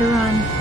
to run.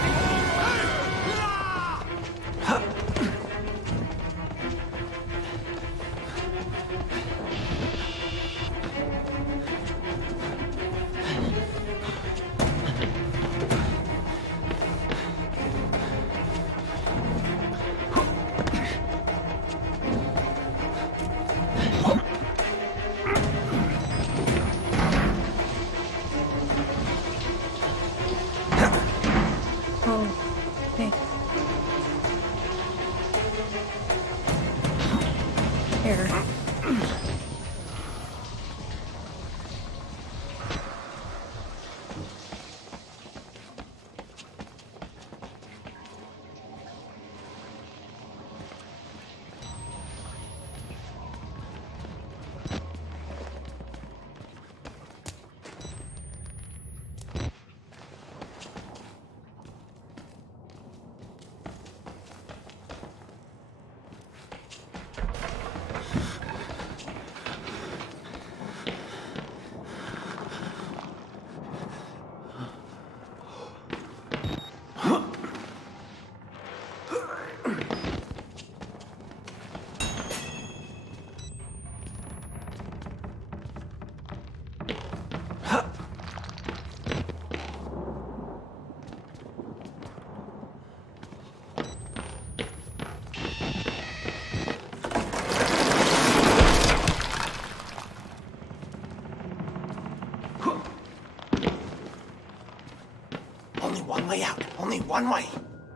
Only one way out. Only one way.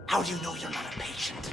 How do you know you're not a patient?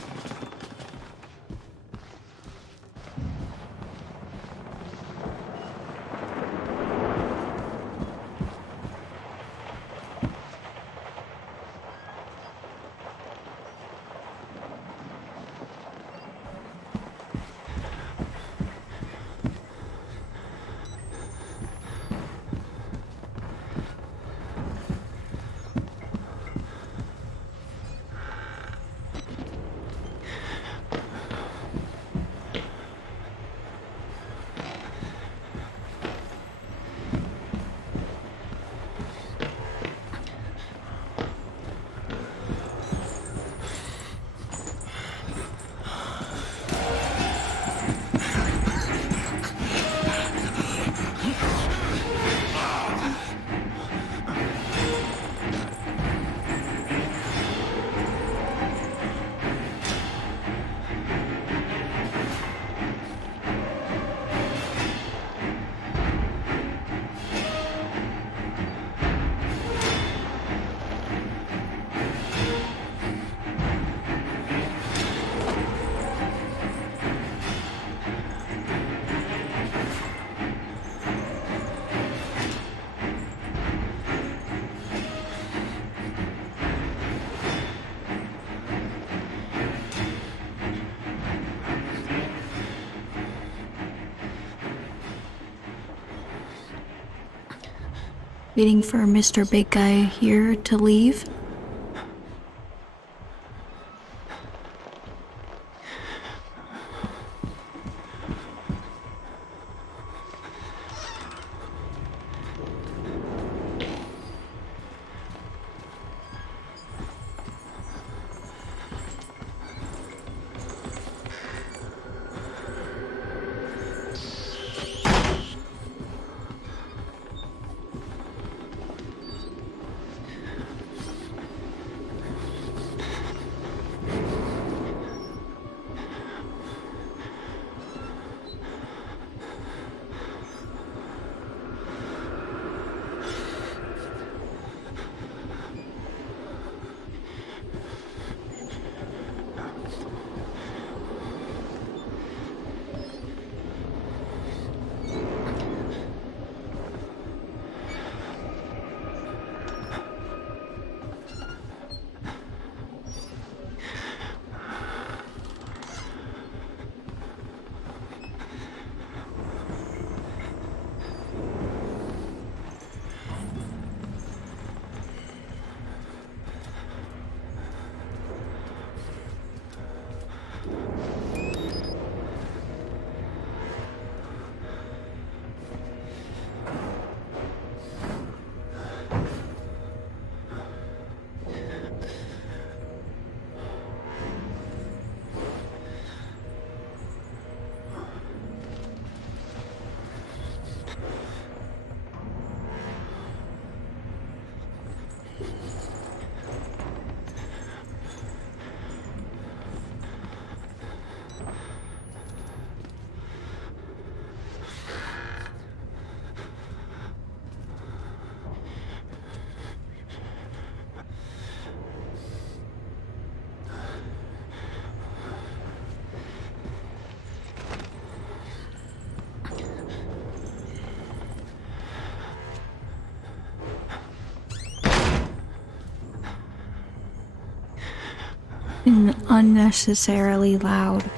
Waiting for Mr. Big Guy here to leave. being unnecessarily loud.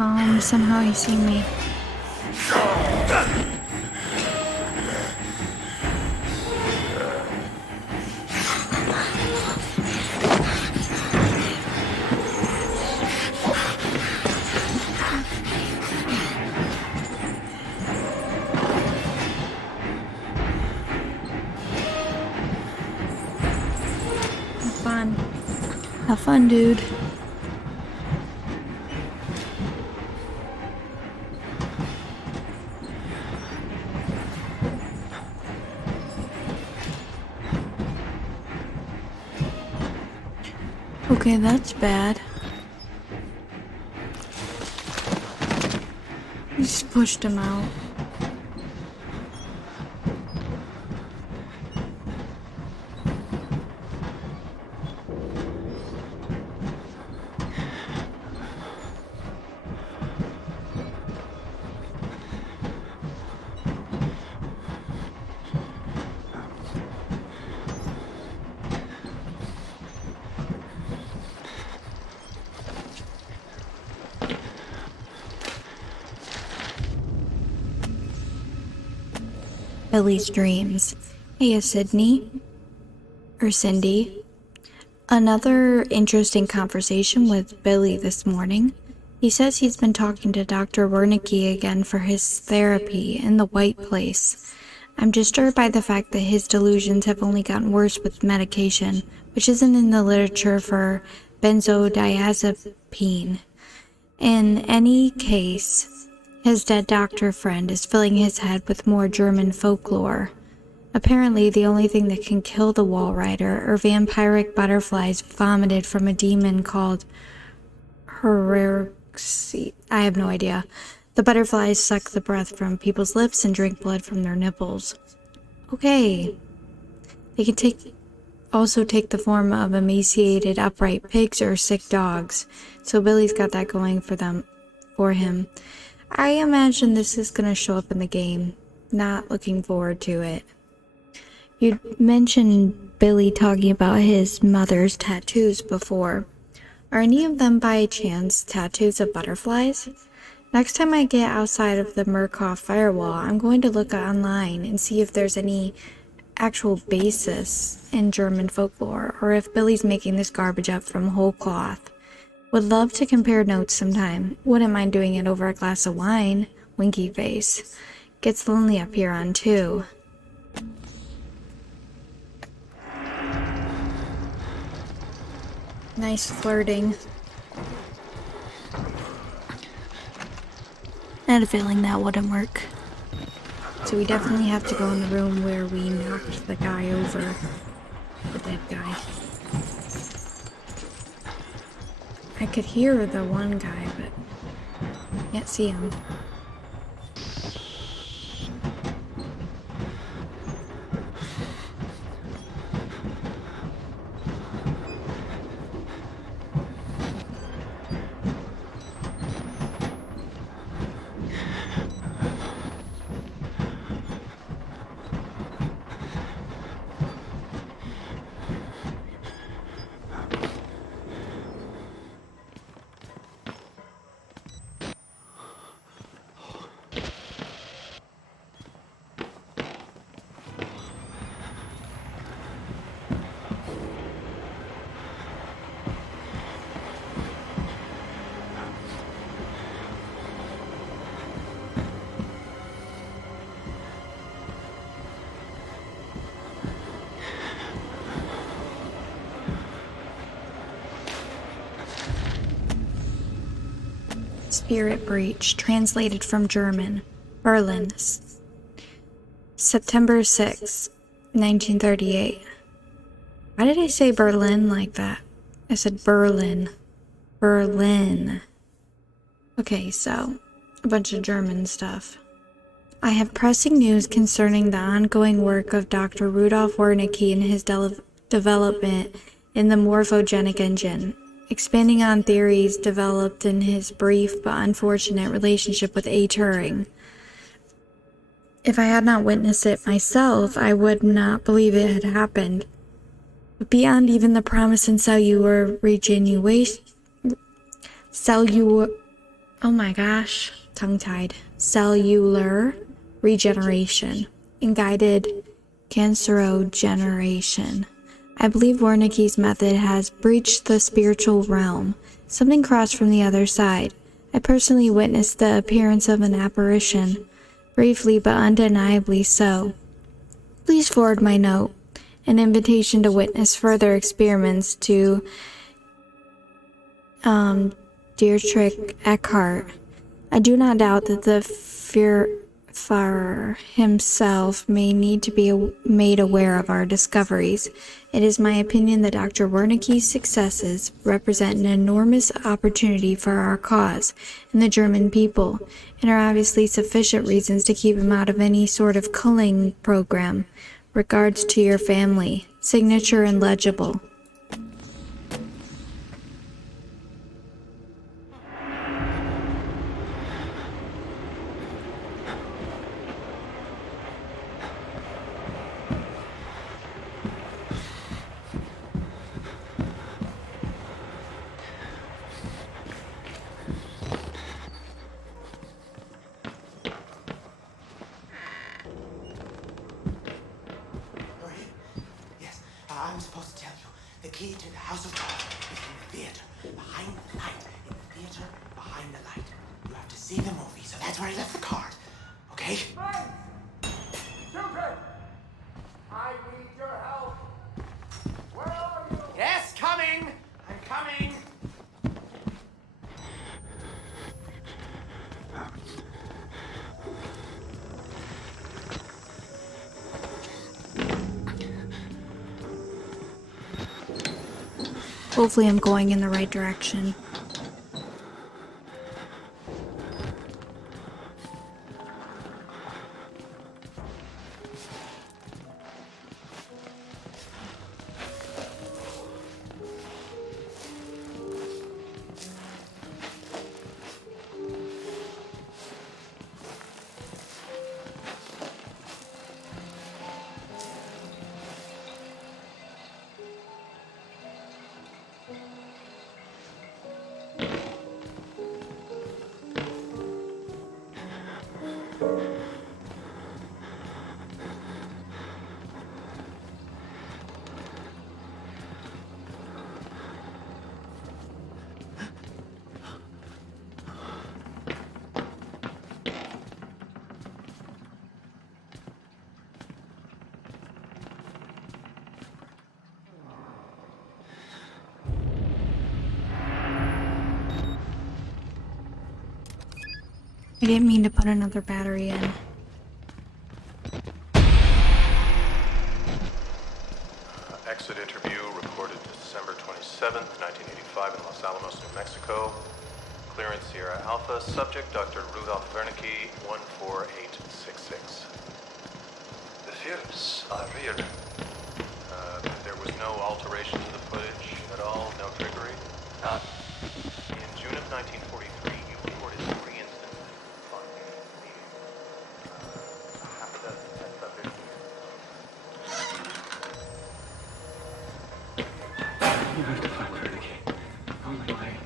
Somehow he's seen me. Have fun, dude. Okay, that's bad. We just pushed him out. Billy's dreams. Hey, Sydney. Or Cindy. Another interesting conversation with Billy this morning. He says he's been talking to Dr. Wernicke again for his therapy in the White Place. I'm disturbed by the fact that his delusions have only gotten worse with medication, which isn't in the literature for benzodiazepine. In any case, his dead doctor friend is filling his head with more German folklore. Apparently, the only thing that can kill the wall rider are vampiric butterflies vomited from a demon called Hererxi. I have no idea. The butterflies suck the breath from people's lips and drink blood from their nipples. Okay. They can also take the form of emaciated, upright pigs or sick dogs. So Billy's got that going for him. I imagine this is going to show up in the game. Not looking forward to it. You mentioned Billy talking about his mother's tattoos before. Are any of them by chance tattoos of butterflies? Next time I get outside of the Murkoff firewall, I'm going to look online and see if there's any actual basis in German folklore, or if Billy's making this garbage up from whole cloth. Would love to compare notes sometime. Wouldn't mind doing it over a glass of wine. Winky face. Gets lonely up here on 2. Nice flirting. I had a feeling that wouldn't work. So we definitely have to go in the room where we knocked the guy over. The dead guy. I could hear the one guy, but can't see him. Spirit Breach, translated from German. Berlin. September 6, 1938. Why did I say Berlin like that? I said Berlin. Berlin. Okay, so, a bunch of German stuff. I have pressing news concerning the ongoing work of Dr. Rudolf Wernicke and his development in the morphogenic engine. Expanding on theories developed in his brief but unfortunate relationship with A. Turing. If I had not witnessed it myself, I would not believe it had happened. But beyond even the promise in cellular regeneration, Oh my gosh, tongue-tied. Cellular regeneration and guided cancerogeneration. I believe Wernicke's method has breached the spiritual realm. Something crossed from the other side. I personally witnessed the appearance of an apparition. Briefly but undeniably so. Please forward my note. An invitation to witness further experiments to Dietrich Eckhart. I do not doubt that the Führer himself may need to be made aware of our discoveries. It is my opinion that Dr. Wernicke's successes represent an enormous opportunity for our cause and the German people, and are obviously sufficient reasons to keep him out of any sort of culling program. Regards to your family. Signature and legible. Yes, I'm supposed to tell you. The key to the House of God is in the theater, behind the light. In the theater, behind the light. You have to see the movie, so that's where I left the card. Okay? Children! I need your help! Where are you? Yes, coming! I'm coming! Hopefully I'm going in the right direction. I didn't mean to put another battery in. Exit interview recorded December 27th, 1985 in Los Alamos, New Mexico. Clearance Sierra Alpha. Subject Dr. Rudolf Wernicke, 14866. The fears are real. There was no alteration to the footage at all, no trickery. None. In June of 1943, you recorded 3 instances of spontaneous bleeding. Half a dozen test subjects.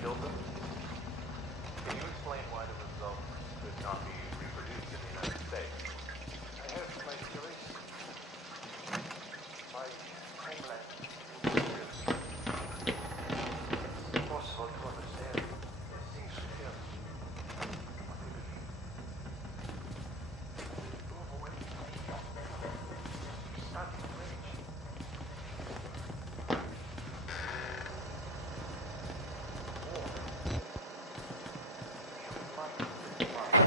Killed them? Can you explain why the results could not be reproduced in the United States? I have my theories. My timeline is impossible to understand as things appear. Overwhelming. Starting to rage. War. Human mind is wild.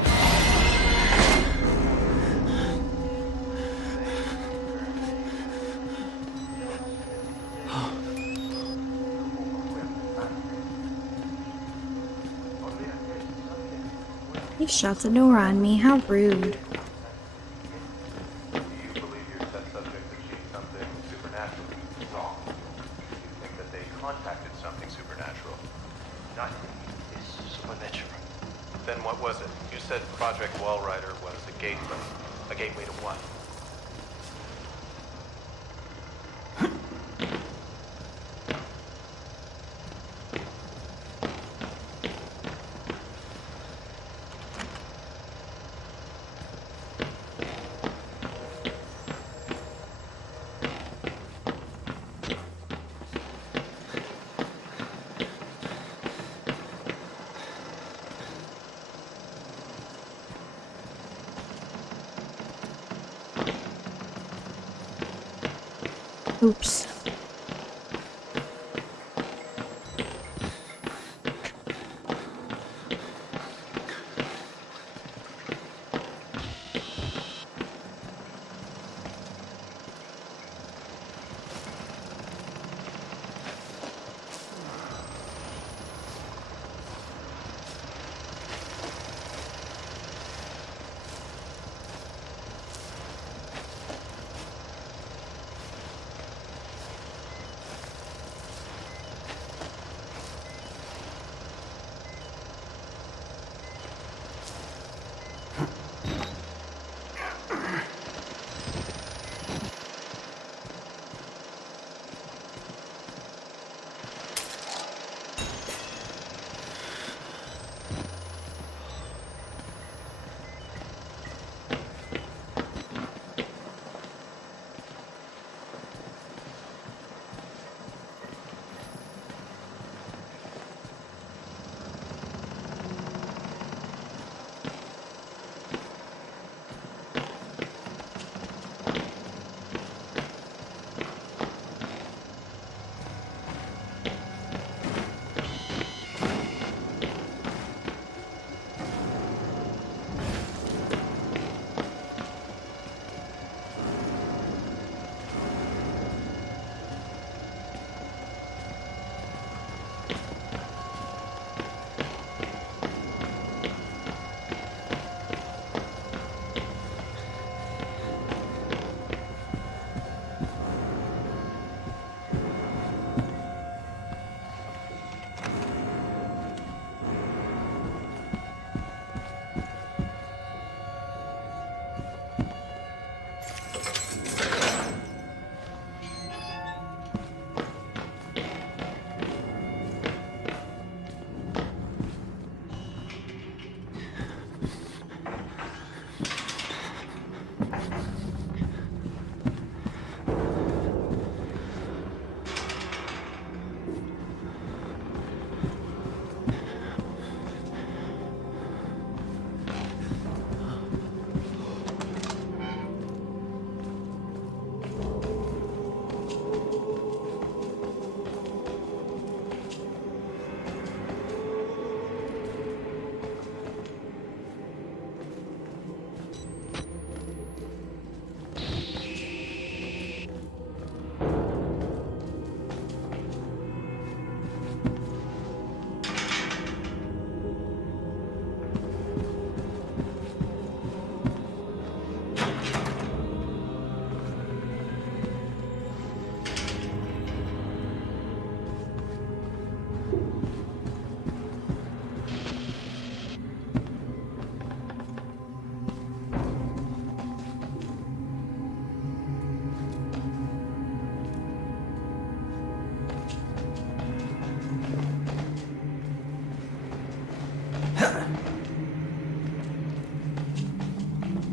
He shut the door on me. How rude. Do you believe your test subjects achieved something supernatural? Wrong. You think that they contacted something supernatural? Nothing is supernatural. Then what was it? You said Project Wallrider was a gateway. A gateway to what? Oops.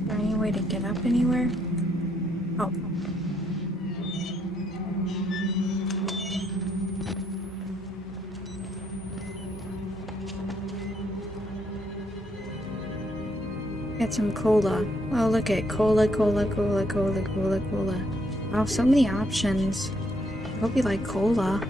Is there any way to get up anywhere? Oh. Get some cola. Oh, look at cola, cola, cola, cola, cola, cola. Wow, so many options. I hope you like cola.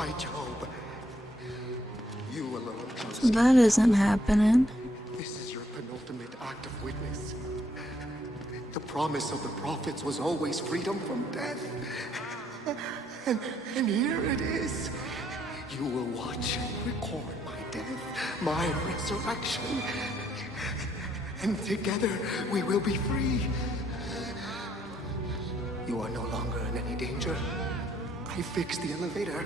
My Job. You alone can So that isn't happening. This is your penultimate act of witness. The promise of the prophets was always freedom from death. And here it is. You will watch and record my death, my resurrection. And together we will be free. You are no longer in any danger. I fixed the elevator.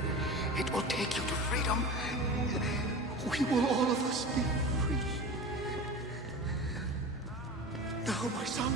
It will take you to freedom. We will all of us be free. Now, my son.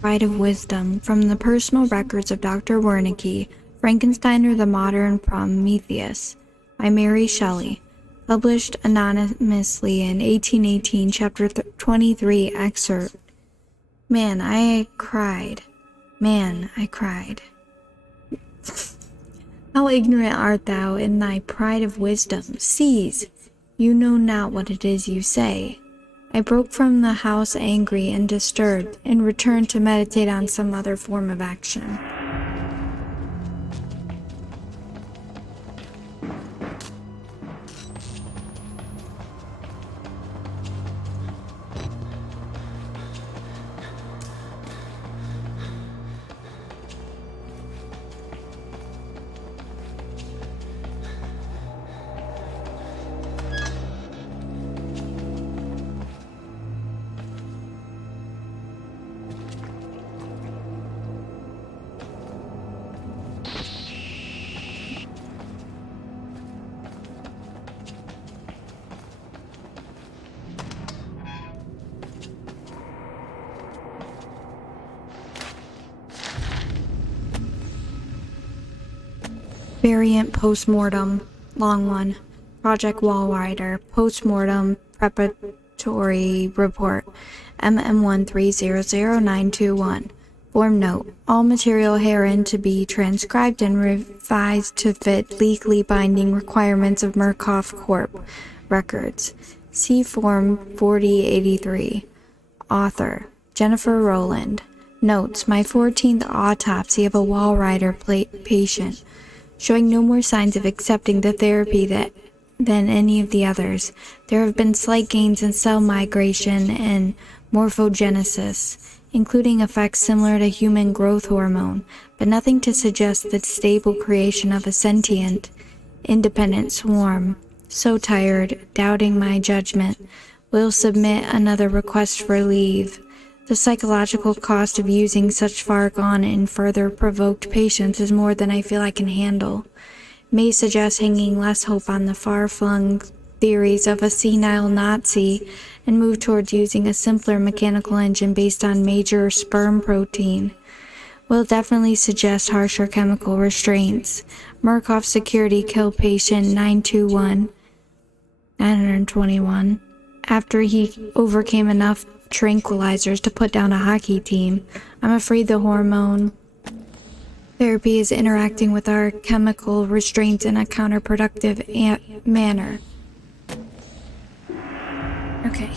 Pride of Wisdom, from the personal records of Dr. Wernicke, Frankenstein or the Modern Prometheus, by Mary Shelley. Published anonymously in 1818, Chapter 23, excerpt. Man, I cried. How ignorant art thou in thy pride of wisdom! Cease! You know not what it is you say. I broke from the house angry and disturbed, and returned to meditate on some other form of action. Variant Postmortem, Long One, Project Wallrider, Postmortem Preparatory Report, MM1300921. Form Note: all material herein to be transcribed and revised to fit legally binding requirements of Murkoff Corp. Records. See Form 4083. Author: Jennifer Rowland. Notes: my 14th autopsy of a Wallrider patient, showing no more signs of accepting the therapy than any of the others. There have been slight gains in cell migration and morphogenesis, including effects similar to human growth hormone, but nothing to suggest the stable creation of a sentient, independent swarm. So tired, doubting my judgment, will submit another request for leave. The psychological cost of using such far gone and further provoked patients is more than I feel I can handle. May suggest hanging less hope on the far-flung theories of a senile Nazi and move towards using a simpler mechanical engine based on major sperm protein. Will definitely suggest harsher chemical restraints. Murkoff Security kill patient 921 after he overcame enough tranquilizers to put down a hockey team. I'm afraid the hormone therapy is interacting with our chemical restraints in a counterproductive manner. Okay.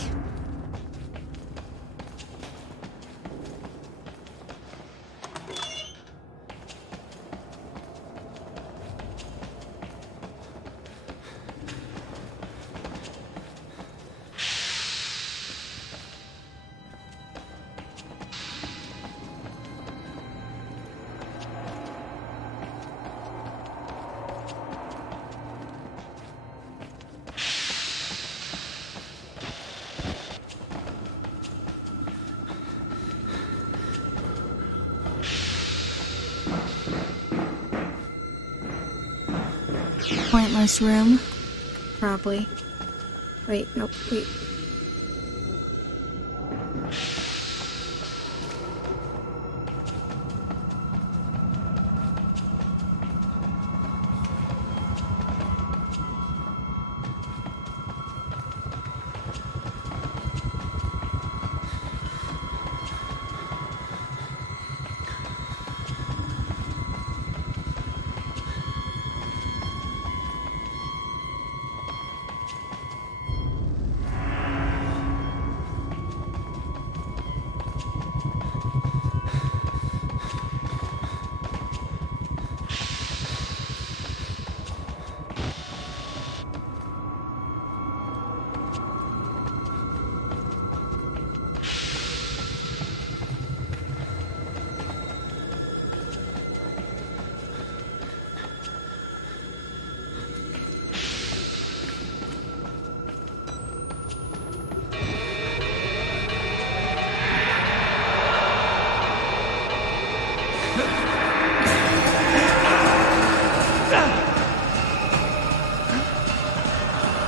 Pointless room. Probably. Wait, nope, wait.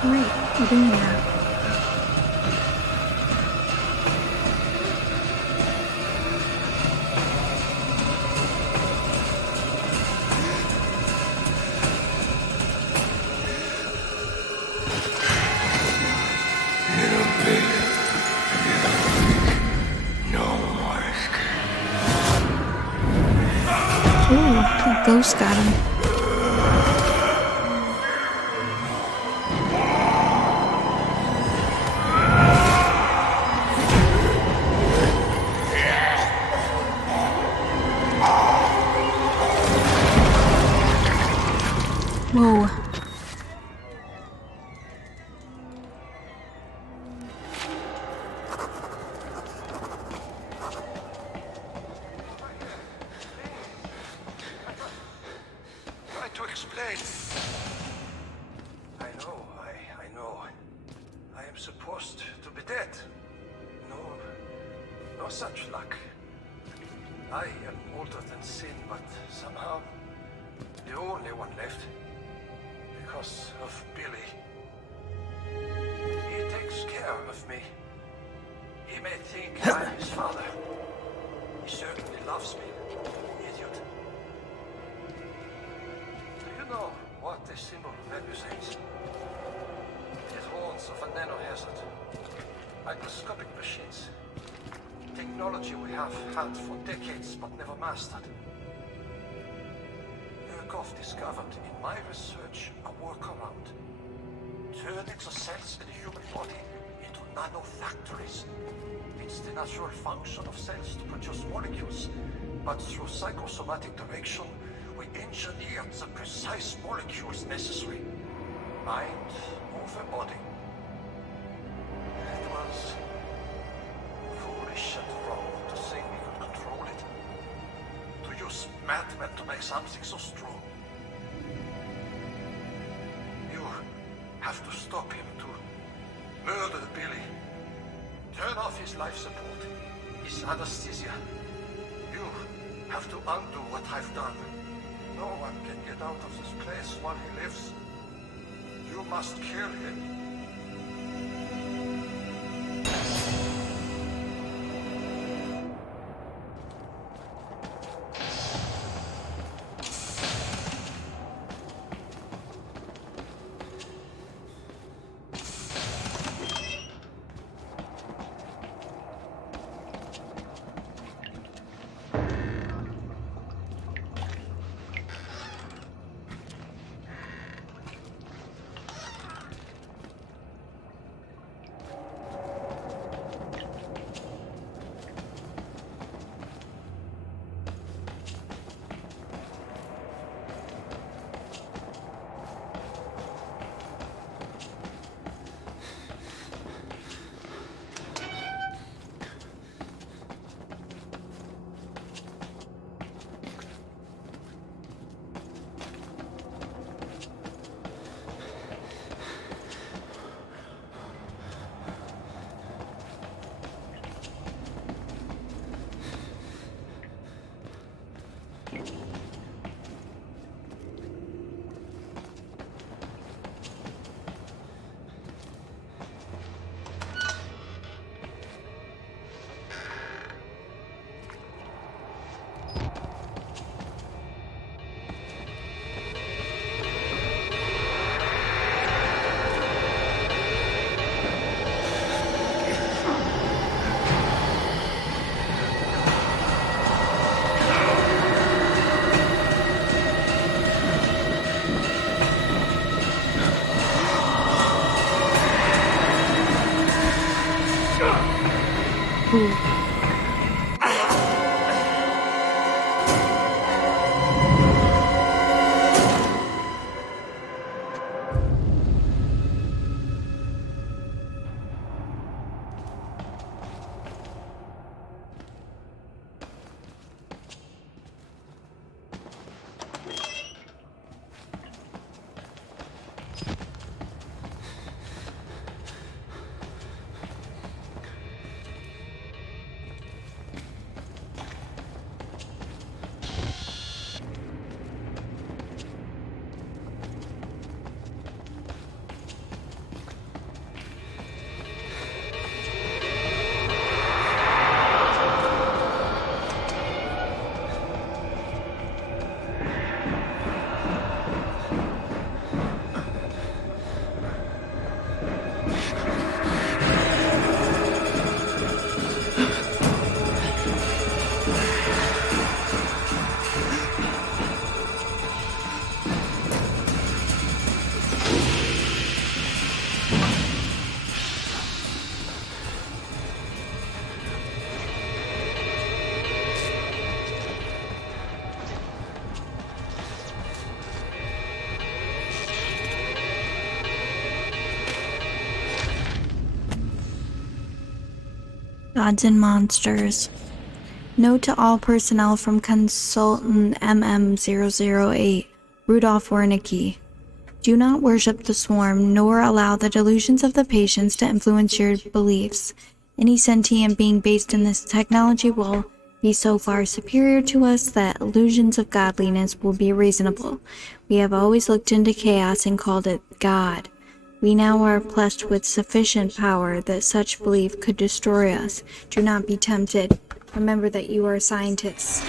Right, we're doing that. ghost got him. Whoa. Try to explain. I know. I am supposed to be dead. No such luck. I am older than sin, but somehow the only one left. Because of Billy. He takes care of me. He may think I'm his father. He certainly loves me. Idiot. Do you know what this symbol represents? It warns of a nanohazard. Microscopic machines. Technology we have had for decades but never mastered. Murkoff discovered in my research a workaround. Turning the cells in the human body into nanofactories. It's the natural function of cells to produce molecules, but through psychosomatic direction, we engineered the precise molecules necessary. Mind over body. It was foolish and wrong to think we could control it. To use madmen to make something so strong. You have to stop him to murder Billy. Turn off his life support, his anesthesia. You have to undo what I've done. No one can get out of this place while he lives. You must kill him. gods and monsters. Note to all personnel from Consultant MM008, Rudolph Wernicke. Do not worship the swarm, nor allow the delusions of the patients to influence your beliefs. Any sentient being based in this technology will be so far superior to us that illusions of godliness will be reasonable. We have always looked into chaos and called it God. We now are blessed with sufficient power that such belief could destroy us. Do not be tempted. Remember that you are scientists.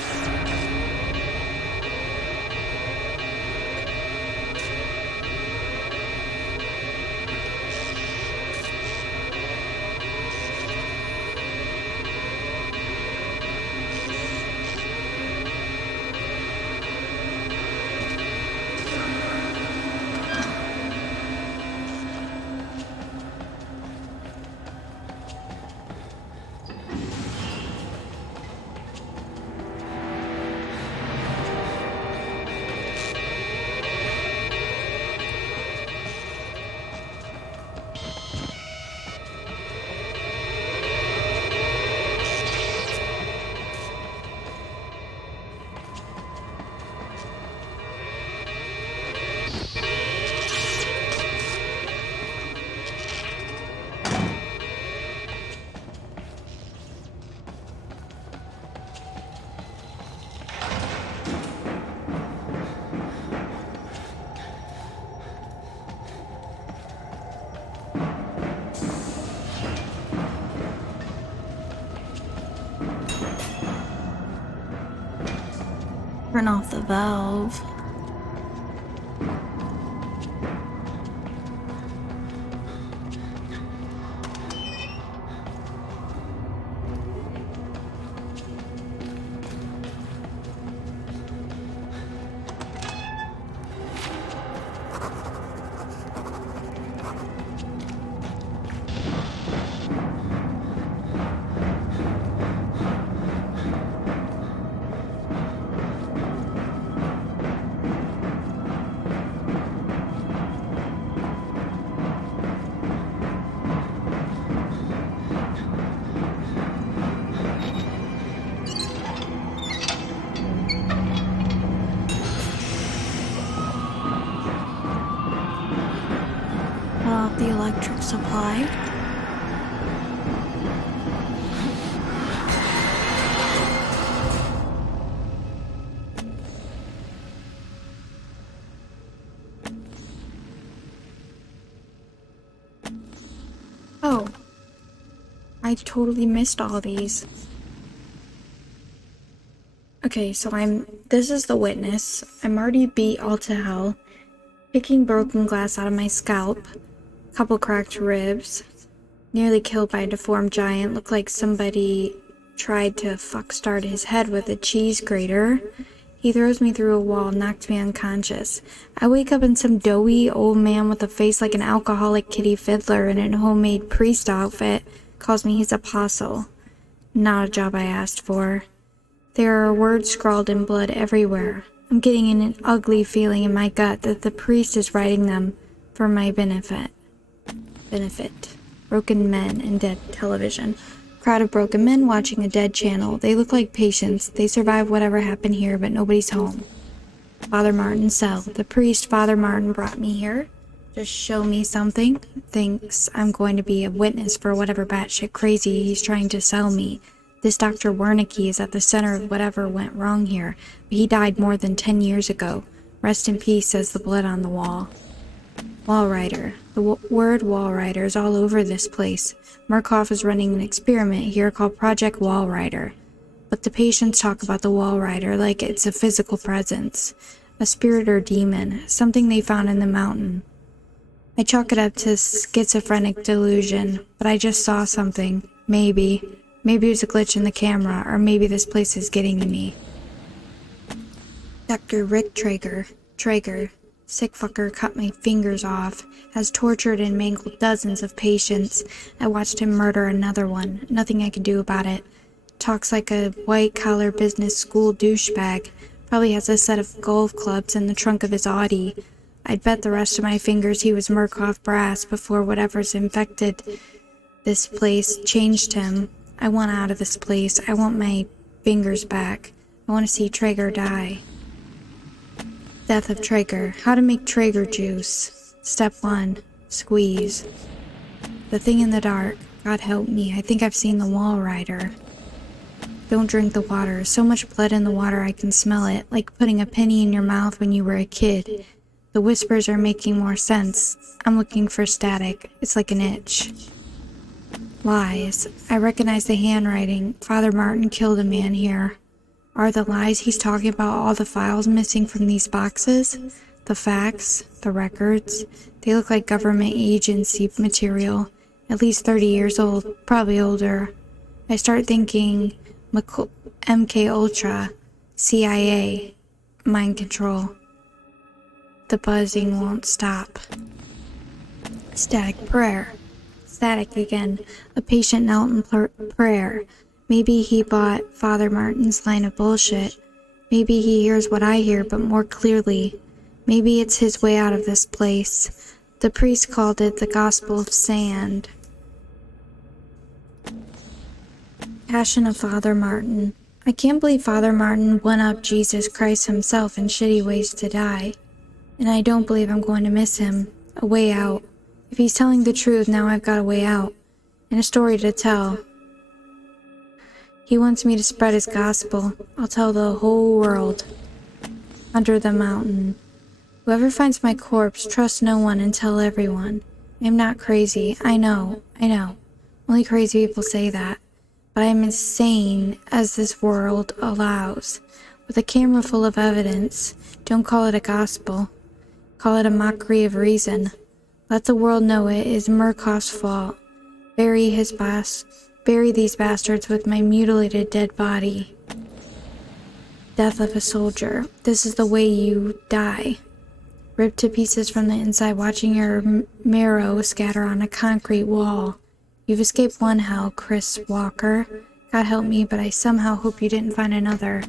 Turn off the valve. The electric supply. Oh, I totally missed all these. Okay, so this is the witness. I'm already beat all to hell. Picking broken glass out of my scalp. Couple cracked ribs. Nearly killed by a deformed giant. Looked like somebody tried to start his head with a cheese grater. He throws me through a wall, knocks me unconscious. I wake up in some doughy old man with a face like an alcoholic kitty fiddler in a homemade priest outfit. Calls me his apostle. Not a job I asked for. There are words scrawled in blood everywhere. I'm getting an ugly feeling in my gut that the priest is writing them for my benefit. Broken men and dead television. Crowd of broken men watching a dead channel. They look like patients. They survive whatever happened here, but nobody's home. Father Martin's cell. The priest, Father Martin, brought me here to show me something. Thinks I'm going to be a witness for whatever batshit crazy he's trying to sell me. This Dr. Wernicke is at the center of whatever went wrong here, but he died more than 10 years ago. Rest in peace, says the blood on the wall. Walrider. The word Walrider is all over this place. Murkoff is running an experiment here called Project Walrider. But the patients talk about the Walrider like it's a physical presence. A spirit or demon. Something they found in the mountain. I chalk it up to schizophrenic delusion, but I just saw something. Maybe it was a glitch in the camera, or maybe this place is getting to me. Dr. Rick Traeger. Sick fucker cut my fingers off, has tortured and mangled dozens of patients. I watched him murder another one. Nothing I could do about it. Talks like a white-collar business school douchebag. Probably has a set of golf clubs in the trunk of his Audi. I'd bet the rest of my fingers he was Murkoff brass before whatever's infected this place changed him. I want out of this place. I want my fingers back. I want to see Traeger die. Death of Traeger. How to make Traeger juice. Step 1. Squeeze. The thing in the dark. God help me. I think I've seen the wall rider. Don't drink the water. So much blood in the water I can smell it. Like putting a penny in your mouth when you were a kid. The whispers are making more sense. I'm looking for static. It's like an itch. Lies. I recognize the handwriting. Father Martin killed a man here. Are the lies he's talking about all the files missing from these boxes? The facts? The records? They look like government agency material. At least 30 years old. Probably older. I start thinking MK Ultra. CIA. Mind control. The buzzing won't stop. Static prayer. Static again. A patient knelt in prayer. Maybe he bought Father Martin's line of bullshit. Maybe he hears what I hear, but more clearly. Maybe it's his way out of this place. The priest called it the Gospel of Sand. Passion of Father Martin. I can't believe Father Martin one-upped Jesus Christ himself in shitty ways to die. And I don't believe I'm going to miss him. A way out. If he's telling the truth, now I've got a way out. And a story to tell. He wants me to spread his gospel. I'll tell the whole world. Under the mountain. Whoever finds my corpse, trust no one and tell everyone. I'm not crazy. I know. Only crazy people say that. But I'm as sane as this world allows. With a camera full of evidence. Don't call it a gospel. Call it a mockery of reason. Let the world know it is Murkoff's fault. Bury these bastards with my mutilated dead body. Death of a soldier. This is the way you die. Ripped to pieces from the inside, watching your marrow scatter on a concrete wall. You've escaped one hell, Chris Walker. God help me, but I somehow hope you didn't find another.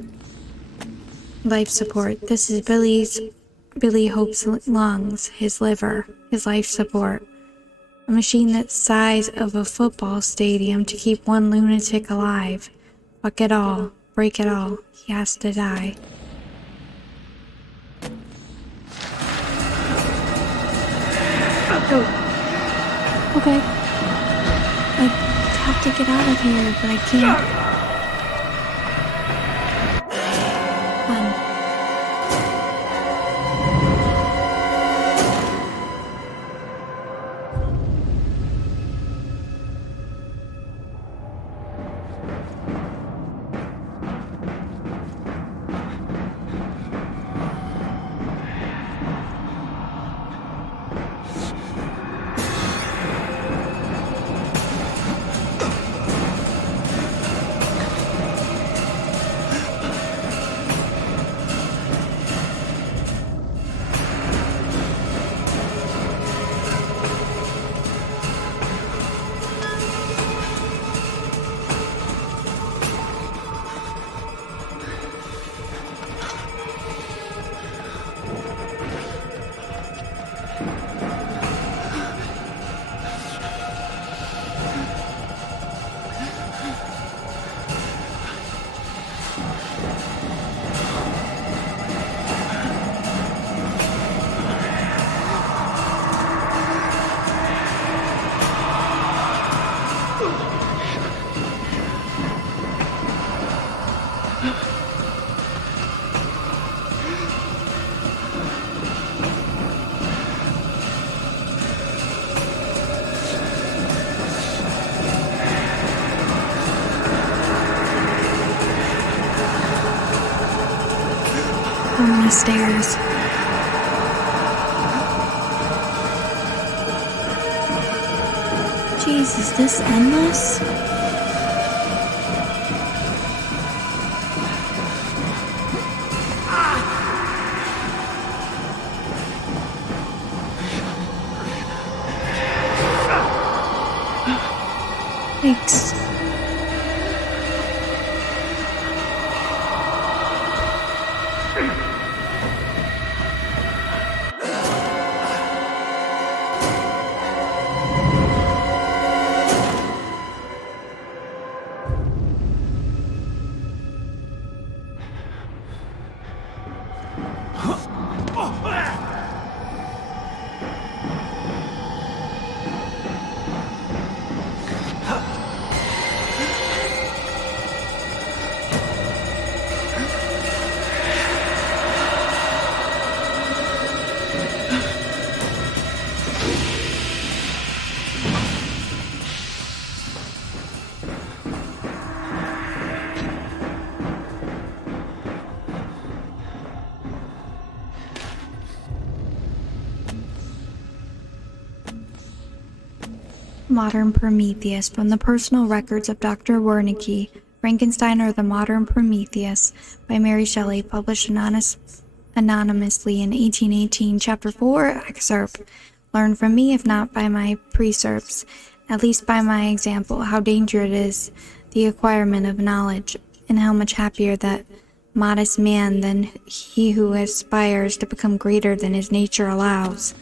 Life support. This is Billy Hope's lungs, his liver, his life support. A machine that's size of a football stadium to keep one lunatic alive. Fuck it all. Break it all. He has to die. Oh. Okay. I have to get out of here, but I can't. On the stairs. Jeez, is this endless? Thanks. Modern Prometheus from the personal records of Dr. Wernicke, Frankenstein or the Modern Prometheus by Mary Shelley, published anonymously in 1818, Chapter 4, excerpt. Learn from me, if not by my precepts, at least by my example, how dangerous it is the acquirement of knowledge, and how much happier that modest man than he who aspires to become greater than his nature allows.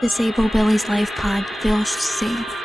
Disable Billy's life pod. Feel safe.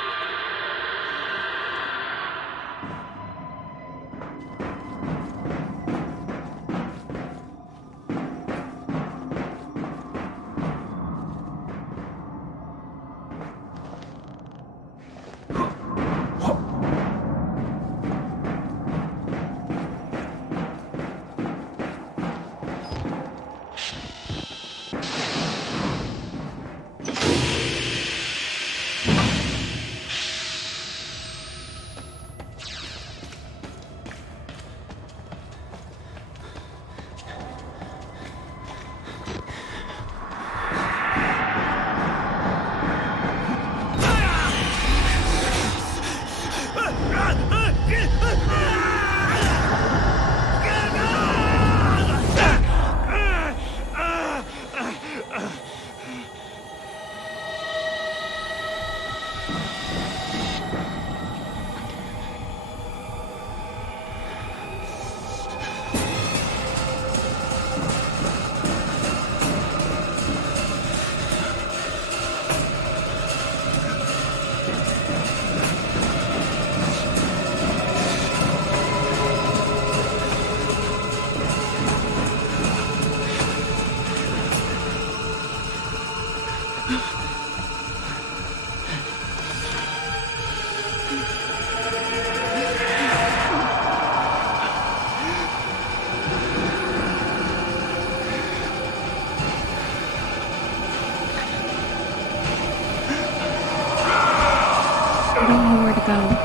I don't know where to go.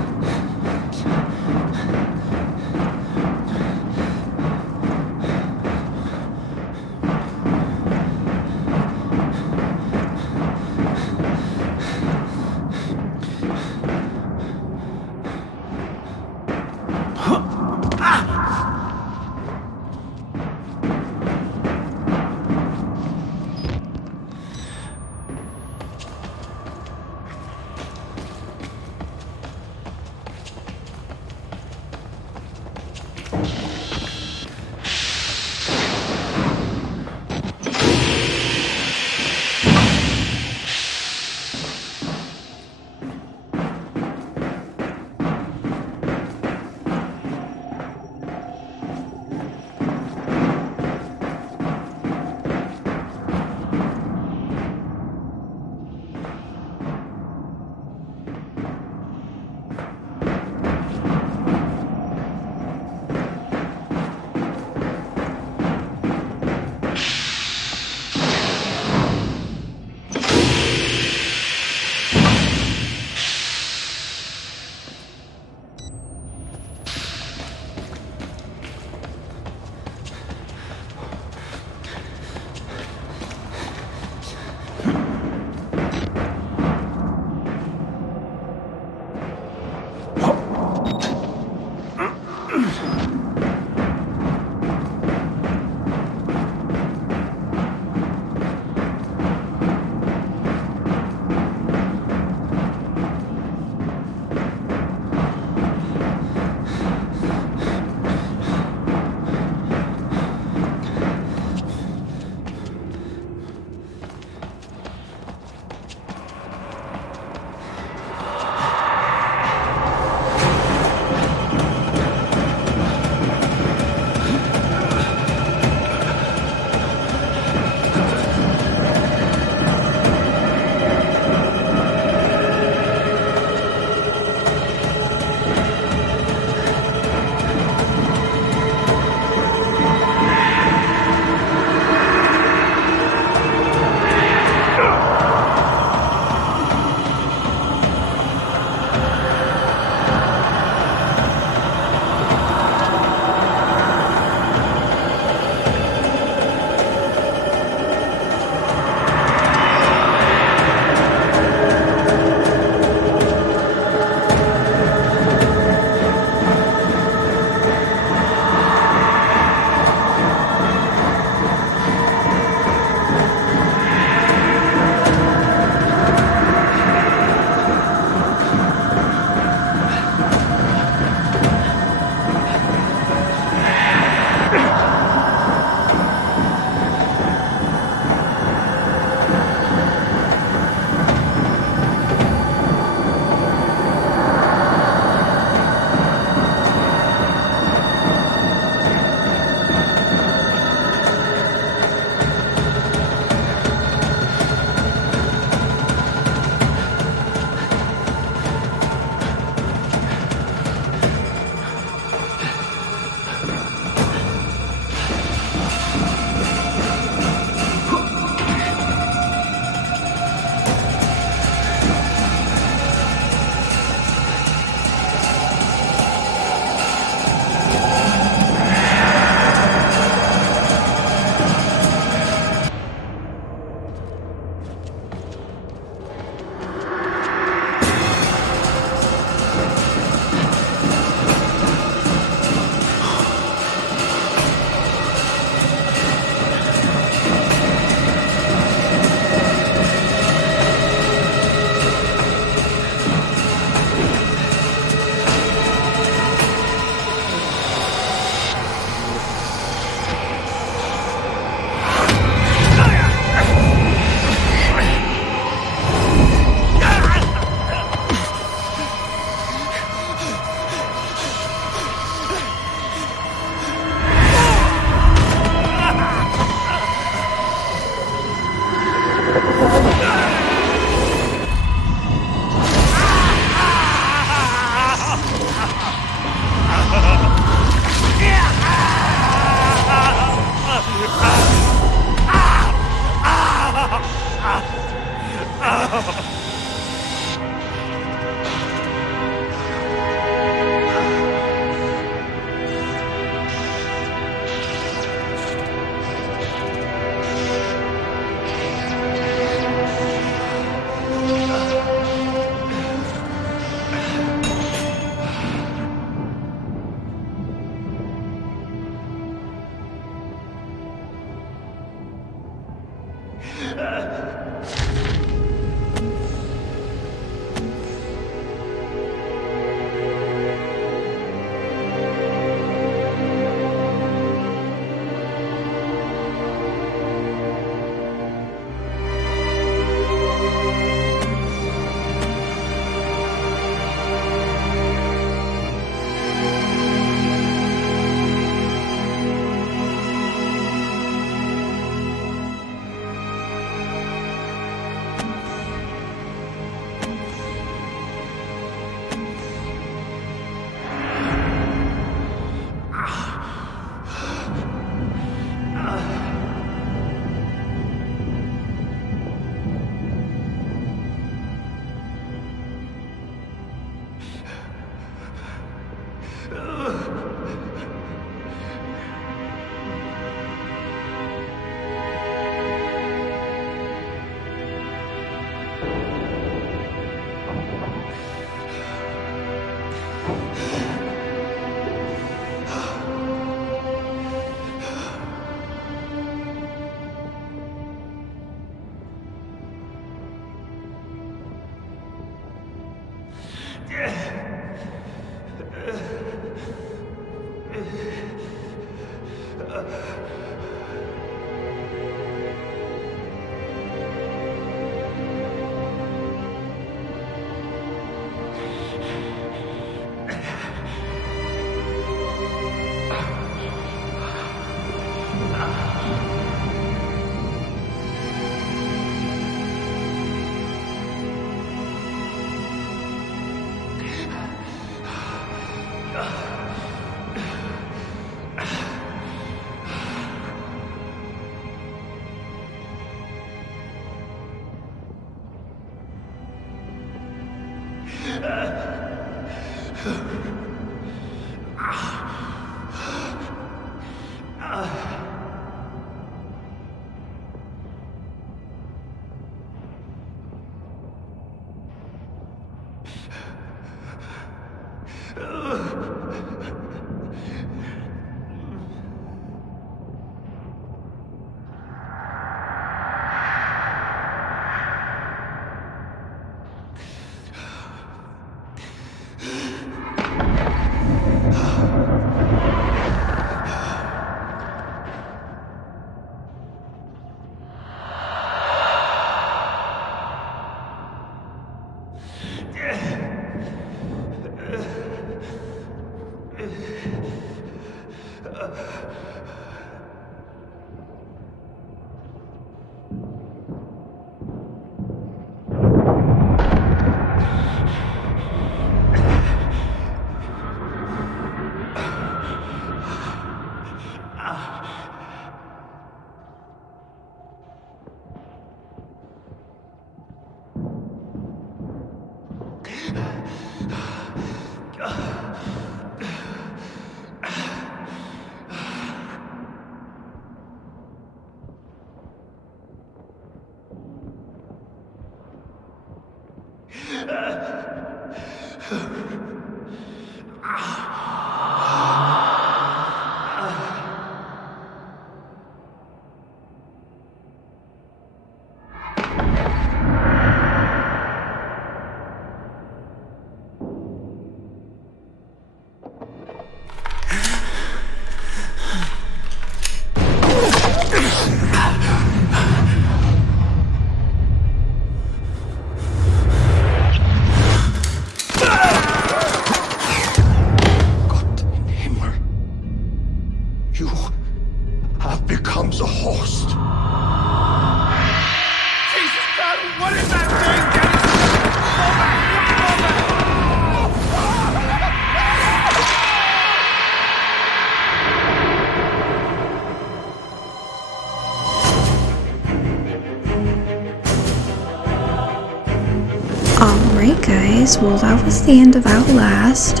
Alright guys, well that was the end of Outlast.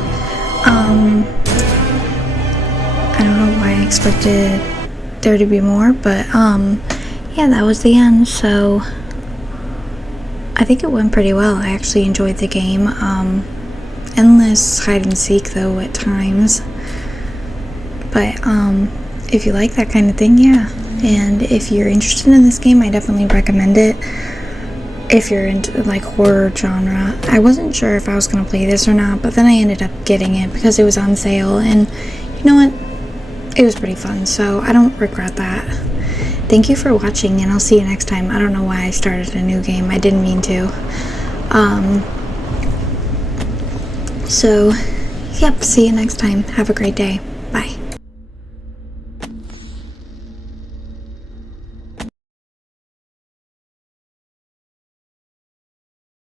I don't know why I expected there to be more, but yeah, that was the end. So I think it went pretty well. I actually enjoyed the game. Endless hide and seek though at times, but if you like that kind of thing, yeah. And if you're interested in this game, I definitely recommend it. If you're into like horror genre, I wasn't sure if I was gonna play this or not, but then I ended up getting it because it was on sale, and you know what, it was pretty fun, so I don't regret that. Thank you for watching, and I'll see you next time. I don't know why I started a new game, I didn't mean to. So yep, see you next time. Have a great day.